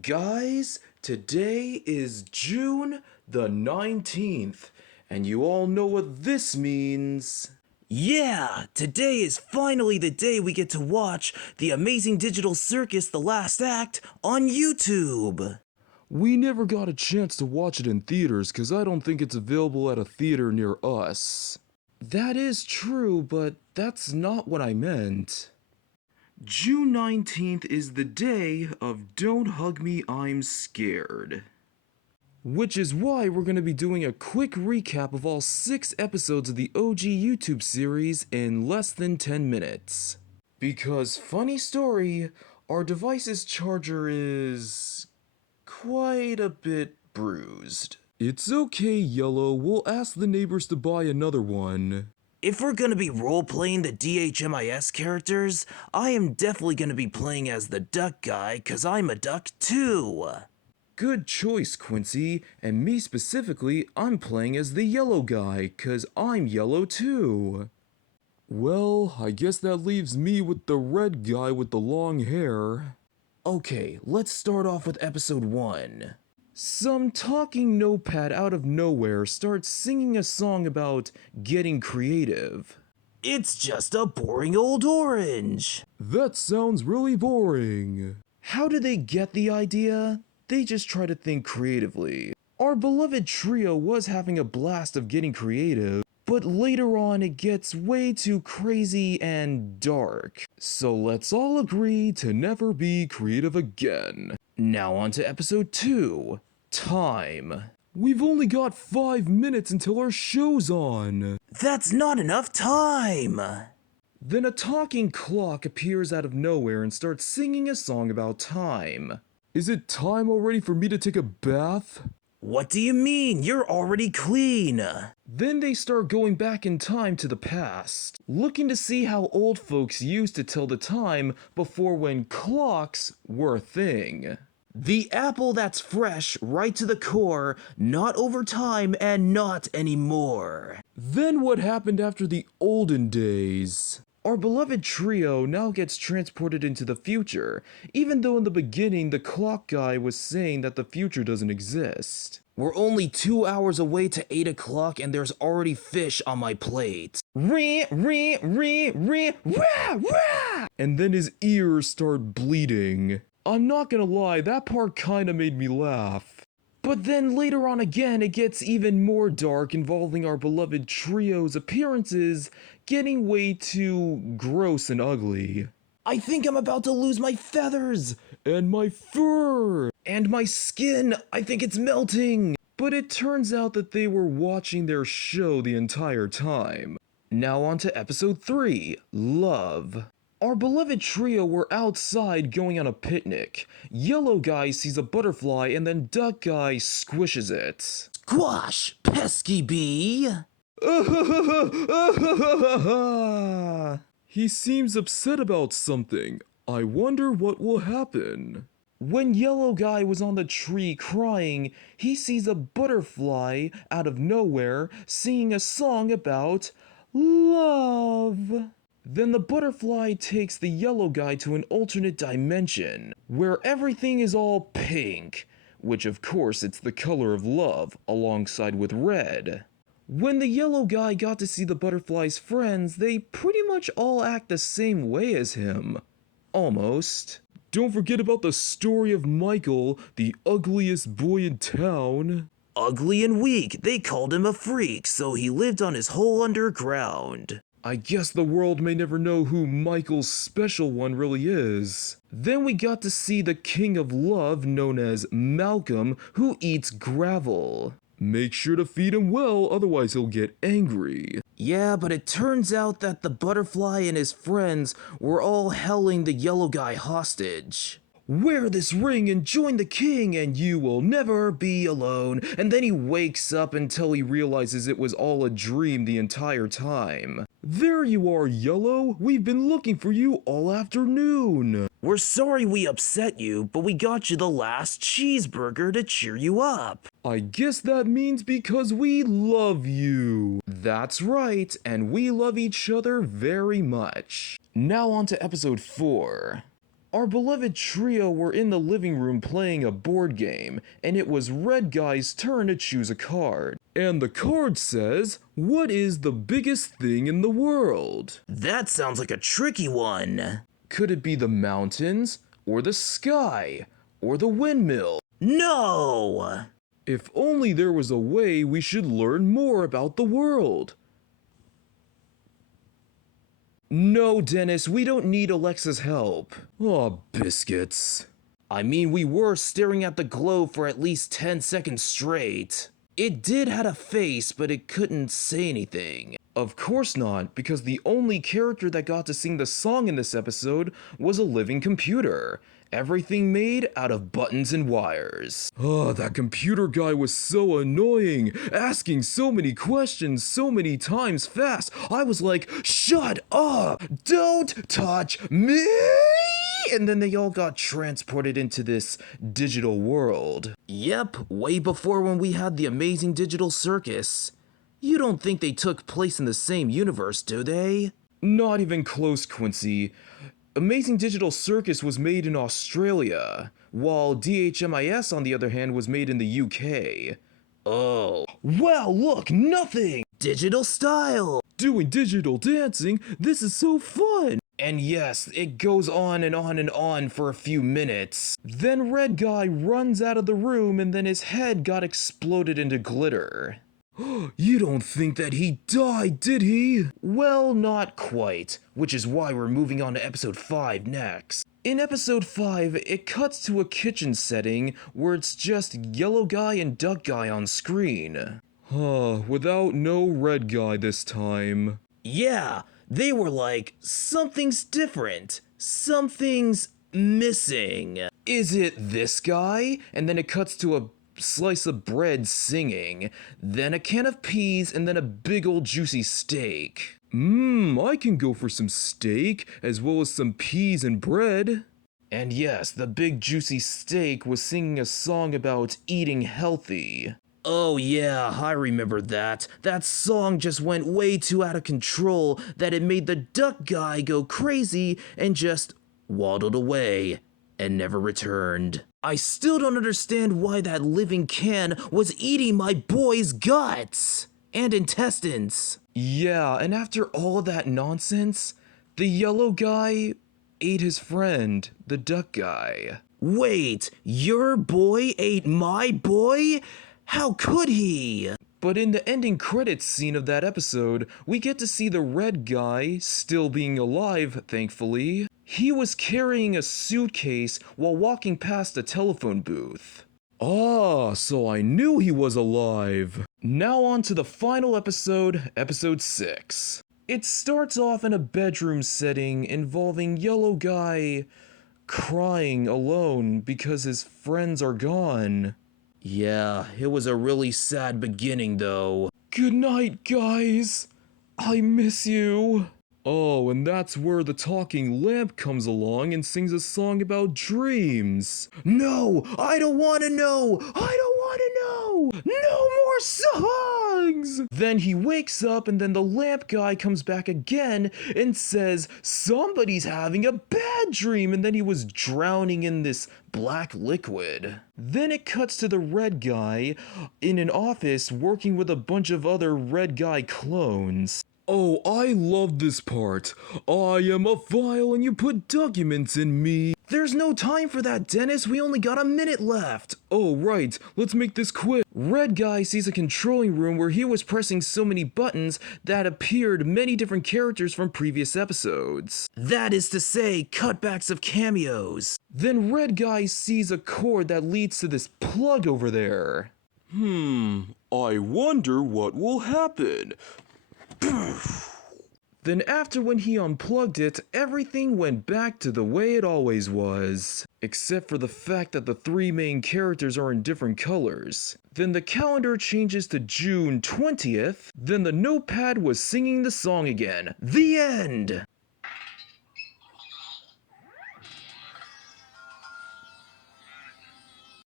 Guys, today is June the 19th, and you all know what this means. Yeah, today is finally the day we get to watch the Amazing Digital Circus The Last Act on YouTube. We never got a chance to watch it in theaters because I don't think it's available at a theater near us. That is true, but that's not what I meant. June 19th is the day of Don't Hug Me, I'm Scared. Which is why we're going to be doing a quick recap of all 6 episodes of the OG YouTube series in less than 10 minutes. Because, funny story, our device's charger is quite a bit bruised. It's okay, Yellow, we'll ask the neighbors to buy another one. If we're gonna be role-playing the DHMIS characters, I am definitely gonna be playing as the duck guy, cause I'm a duck too. Good choice, Quincy, and me specifically, I'm playing as the yellow guy, cause I'm yellow too. Well, I guess that leaves me with the red guy with the long hair. Okay, let's start off with episode 1. Some talking notepad out of nowhere starts singing a song about getting creative. It's just a boring old orange. That sounds really boring. How do they get the idea? They just try to think creatively. Our beloved trio was having a blast of getting creative, but later on it gets way too crazy and dark. So let's all agree to never be creative again. Now on to episode 2, Time. We've only got 5 minutes until our show's on. That's not enough time. Then a talking clock appears out of nowhere and starts singing a song about time. Is it time already for me to take a bath? What do you mean? You're already clean. Then they start going back in time to the past, looking to see how old folks used to tell the time before when clocks were a thing. The apple that's fresh right to the core, not over time and not anymore. Then what happened after the olden days? Our beloved trio now gets transported into the future, even though in the beginning the clock guy was saying that the future doesn't exist. We're only 2 hours away to 8 o'clock and there's already fish on my plate. Rah, rah. And then his ears start bleeding. I'm not gonna lie, that part kinda made me laugh. But then later on again, it gets even more dark, involving our beloved trio's appearances getting way too gross and ugly. I think I'm about to lose my feathers! And my fur! And my skin! I think it's melting! But it turns out that they were watching their show the entire time. Now on to episode 3, Love. Our beloved trio were outside going on a picnic. Yellow guy sees a butterfly and then duck guy squishes it. Squash, pesky bee! He seems upset about something. I wonder what will happen. When Yellow Guy was on the tree crying, he sees a butterfly out of nowhere singing a song about love. Then the butterfly takes the Yellow Guy to an alternate dimension, where everything is all pink, which of course it's the color of love, alongside with red. When the Yellow Guy got to see the butterfly's friends, they pretty much all act the same way as him. Almost. Don't forget about the story of Michael, the ugliest boy in town. Ugly and weak, they called him a freak, so he lived on his hole underground. I guess the world may never know who Michael's special one really is. Then we got to see the king of love known as Malcolm, who eats gravel. Make sure to feed him well, otherwise he'll get angry. Yeah, but it turns out that the butterfly and his friends were all holding the Yellow Guy hostage. Wear this ring and join the king and you will never be alone. And then he wakes up until he realizes it was all a dream the entire time. There you are, Yellow. We've been looking for you all afternoon. We're sorry we upset you, but we got you the last cheeseburger to cheer you up. I guess that means because we love you. That's right, and we love each other very much. Now on to episode 4. Our beloved trio were in the living room playing a board game, and it was Red Guy's turn to choose a card. And the card says, "What is the biggest thing in the world?" That sounds like a tricky one. Could it be the mountains, or the sky, or the windmill? No! If only there was a way we should learn more about the world. No, Dennis, we don't need Alexa's help. Aw, biscuits. I mean, we were staring at the globe for at least 10 seconds straight. It did had a face, but it couldn't say anything. Of course not, because the only character that got to sing the song in this episode was a living computer. Everything made out of buttons and wires. Oh, that computer guy was so annoying, asking so many questions so many times fast. I was like, shut up, don't touch me! And then they all got transported into this digital world. Yep, way before when we had the amazing digital circus. You don't think they took place in the same universe, do they? Not even close, Quincy. Amazing Digital Circus was made in Australia, while DHMIS, on the other hand, was made in the UK. Oh. Wow, look, nothing! Digital style! Doing digital dancing, this is so fun! And yes, it goes on and on and on for a few minutes. Then Red Guy runs out of the room and then his head got exploded into glitter. You don't think that he died, did he? Well, not quite, which is why we're moving on to episode 5 next. In episode 5, it cuts to a kitchen setting where it's just Yellow Guy and Duck Guy on screen. Without no Red Guy this time. Yeah, they were like, something's different. Something's missing. Is it this guy? And then it cuts to a slice of bread singing, then a can of peas, and then a big old juicy steak. I can go for some steak, as well as some peas and bread. And yes, the big juicy steak was singing a song about eating healthy. Oh yeah, I remember that. That song just went way too out of control that it made the duck guy go crazy and just waddled away and never returned. I still don't understand why that living can was eating my boy's guts and intestines. Yeah, and after all of that nonsense, the yellow guy ate his friend, the duck guy. Wait, your boy ate my boy? How could he? But in the ending credits scene of that episode, we get to see the red guy, still being alive, thankfully. He was carrying a suitcase while walking past a telephone booth. Ah, so I knew he was alive. Now on to the final episode, episode 6. It starts off in a bedroom setting involving Yellow Guy crying alone because his friends are gone. Yeah, it was a really sad beginning though. Good night, guys. I miss you. Oh, and that's where the talking lamp comes along and sings a song about dreams. No, I don't want to know. I don't want to know. No more songs. Then he wakes up and then the lamp guy comes back again and says somebody's having a bad dream, and then he was drowning in this black liquid. Then it cuts to the red guy in an office working with a bunch of other red guy clones. Oh, I love this part. I am a file and you put documents in me. There's no time for that, Dennis. We only got a minute left. Oh, right. Let's make this quick. Red guy sees a controlling room where he was pressing so many buttons that appeared many different characters from previous episodes. That is to say, cutbacks of cameos. Then red guy sees a cord that leads to this plug over there. I wonder what will happen. Then after when he unplugged it, everything went back to the way it always was. Except for the fact that the three main characters are in different colors. Then the calendar changes to June 20th. Then the notepad was singing the song again. The end!